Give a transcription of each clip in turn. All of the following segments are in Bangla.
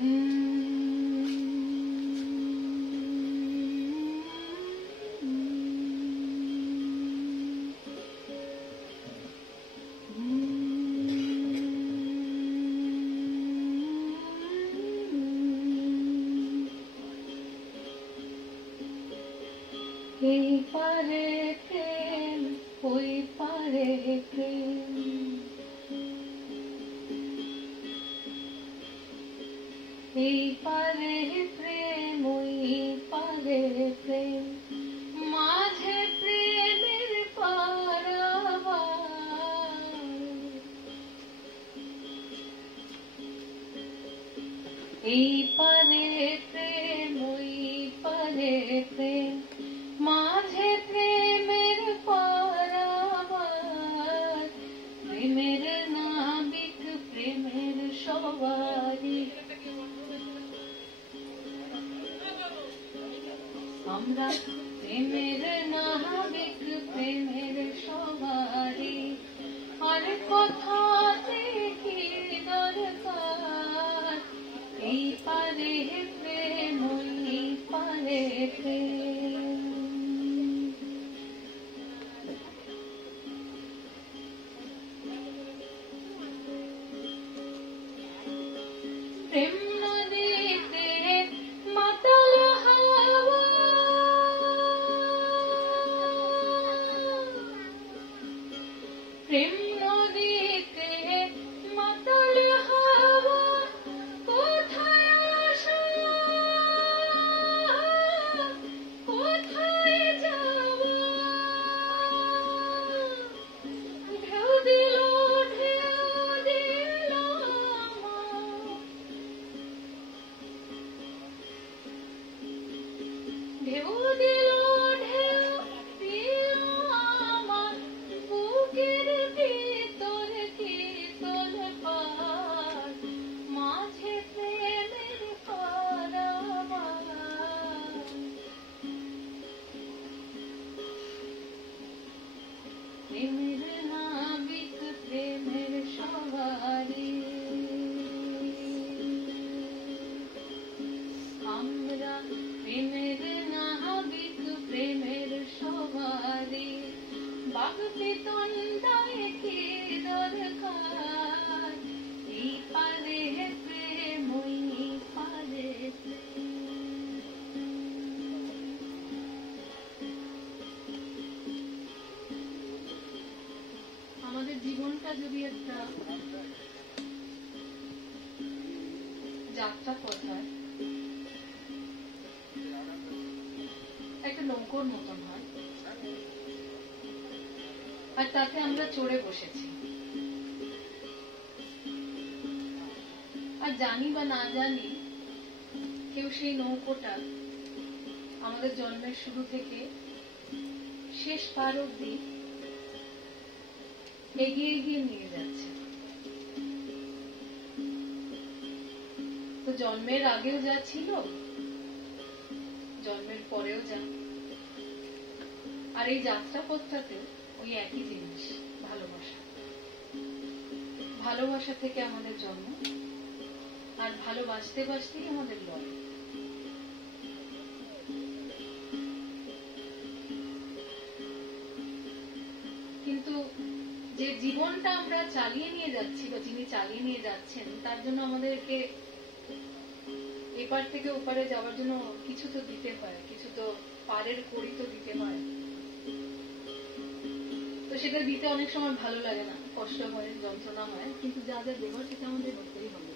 এই পারে প্রেম ওই পারে প্রেম, এই পারে প্রেম ওই পারে প্রেম, মাঝে প্রেমের পারাবার। এই পারে প্রেম ওই পারে প্রেম, মাঝে প্রেমের পারাবার। প্রেমের নাবিক প্রেমের সবারি, আমরা প্রেমের নাবিক প্রেমের সবারি। আর কথাতে কি দরকার, এই পারে প্রেম ওই পারে প্রেম। প্রেম নদীতে মাতাল হাওয়া, প্রেম নদীতে মাতাল হাওয়া, কোথায় আসা কোথায় যাওয়া। ঢেউ দিল ঢেউ দিল ঢেউ দিল ঢেউ দিল আমার বুকের ভিতর কি তোলপাড়, মাঝে প্রেমের পারাবার। প্রেমের নাবিক প্রেমের সবারি, আমরা প্রেমের নাবিক প্রেমের সবারি। বাগপি তন্ডায় কি দরকার, এই পারে প্রেম ওই পারে প্রেম। আমাদের জীবনটা যদি একটা যাত্রা পথ হয়, একটা নৌকোর মতন হয়, আর তাতে আমরা চড়ে বসেছি। আর জানি বা না জানি কেউ সেই নৌকোটা আমাদের জন্মের শুরু থেকে শেষ পার অব্দি এগিয়ে এগিয়ে নিয়ে যাচ্ছে। তো জন্মের আগেও যা ছিল, জন্মের পরেও যা। আর এই যাত্রা পথটাতে ওই একই জিনিস, ভালোবাসা। ভালোবাসা থেকে আমাদের জন্ম, আর ভালোবাসতে বাসতেই আমাদের লড়াই। কিন্তু যে জীবনটা আমরা চালিয়ে নিয়ে যাচ্ছি বা যিনি চালিয়ে নিয়ে যাচ্ছেন, তার জন্য আমাদেরকে এপার থেকে ওপারে যাওয়ার জন্য কিছু তো দিতে হয়, কিছু তো পারের কড়ি তো দিতে হয়। তো সেটা দিতে অনেক সময় ভালো লাগে না, কষ্ট হয়, যন্ত্রণা হয়, কিন্তু যা যা দেওয়ার সেটা আমাদের করতেই হবে।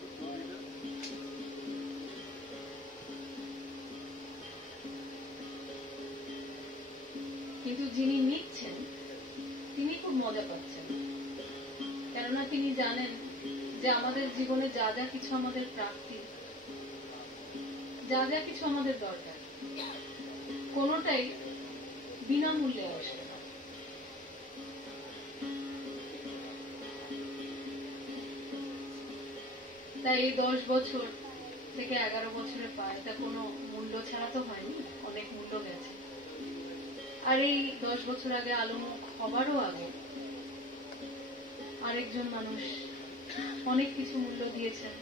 কিন্তু যিনি নিচ্ছেন তিনি খুব মজা পাচ্ছেন, কেননা তিনি জানেন যে আমাদের জীবনে যা যা কিছু আমাদের প্রাপ্তি, যা যা কিছু আমাদের দরকার, কোনোটাই বিনামূল্যে আসে না। তাই এই 10 বছর থেকে 11 বছরের পায়টা কোনো মূল্য ছাড়া তো হয়নি, অনেক মূল্য গেছে। আর এই 10 বছর আগে আলোমুখ হবারও আগে আরেকজন মানুষ অনেক কিছু মূল্য দিয়েছেন,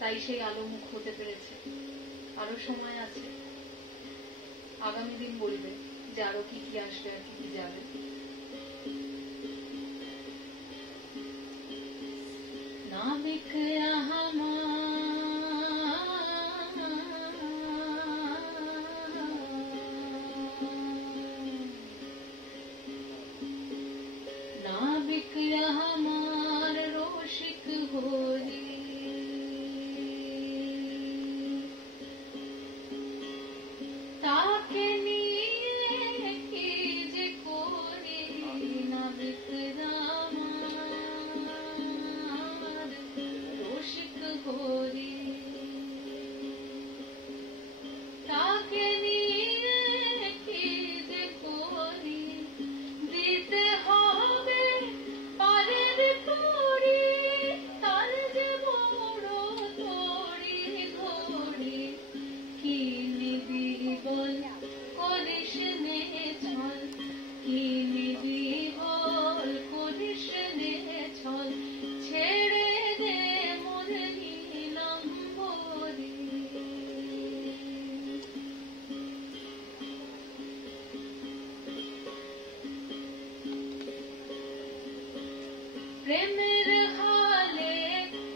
তাই সেই আলোমুখ হতে পেরেছে। আরো সময় আছে, আগামী দিন বলবে যে আরো কি কি আসবে আর কি কি যাবে। নাবিক नाबिक हमार रोशिक होरी, ताके नीले की जे कोरी। नाबिक हमार रोशिक होरी, ताके नीले की जे कोरी। दीते হবে পারের তরি, তার যে বড় তরি ধরি। কি নিবি বল করিস নে ছল, কি নিবি বল করিস নে ছল। ছেড়ে দে মোর নীলাম্বরী। প্রেমের হালে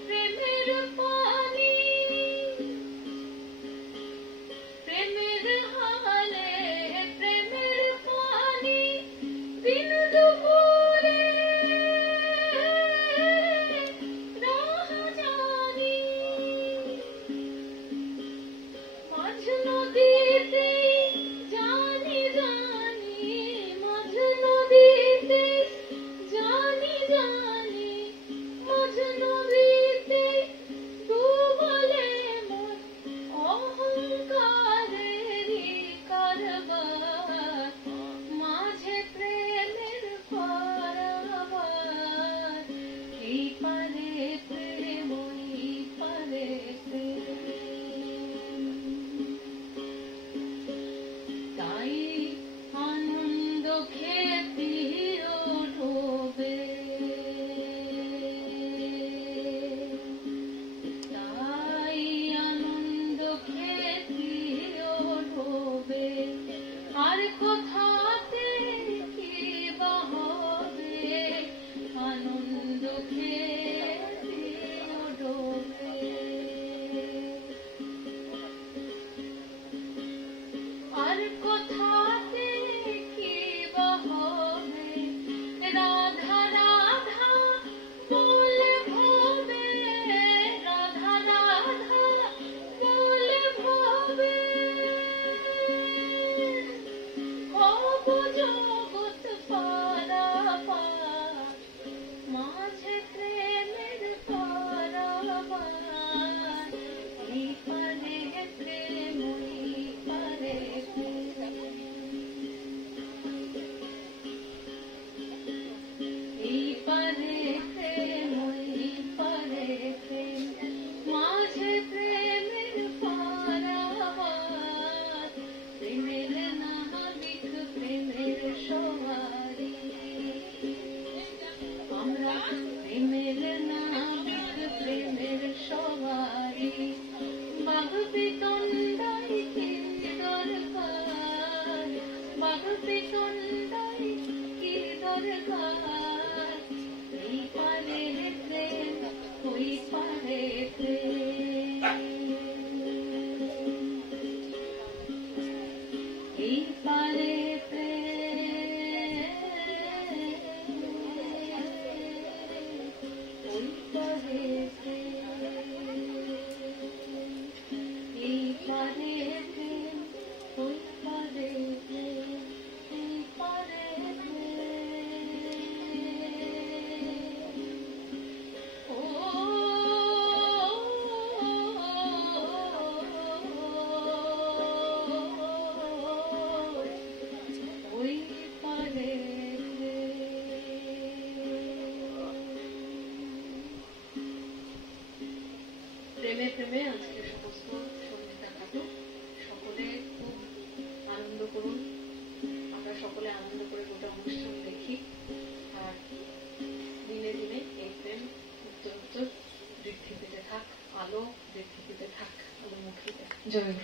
প্রেমের পানি, প্রেমের হালে প্রেমের পানি। দিন দুপুরে রাহ জানি, মাঝ নদীতে জানি জানি, মাঝ নদীতে জানি জানি। মাঝ নদীতে ডুবলে মোর অহংকারেরই কারবার। মাঝে প্রেমের পারাবার, এই পারে প্রেম ওই পারে প্রেম। তাই আনন্দ খেপিও ডোবে, তাই আনন্দ খেপিও ডোবে। আর কোথাতে কি বা হবে, আনন্দ খেপিও ডোবে। আর কোথাতে কি বা হবে, রাধা রাধা বলে ভবে, রাধা রাধা বলে ভবে। হব জগৎ পারাপার, মাঝে প্রেমের পারাবার। এই পারে প্রেম ওই পারে প্রেম, এই পারে প্রেম ওই পারে প্রেম। মাঝে প্রেমের পারাবার, প্রেমের নাবিক প্রেমের সওয়ারি। আমরা প্রেমের নাবিক প্রেমের সওয়ারি। বাঘবি তন্ডাই কি দরকার, বাঘবি তন্ডাই কি দরকার। এই পারে প্রেম ওই পারে প্রেম, এই পারে প্রেম ওই পারে প্রেম, এই পারে প্রেম ওই পারে প্রেম, এই পারে প্রেম। ও ওই পারে প্রেমে প্রেমে। আজকে সমস্ত সঙ্গীতা থাকুক, সকলে খুব আনন্দ করুন। আমরা সকলে আনন্দ করে গোটা অনুষ্ঠান দেখি, আর দিনে দিনে এই প্রেম উত্তর উত্তর বৃদ্ধি পেতে থাক। ভালো দেখতে থাক ওদের মুখে। জয়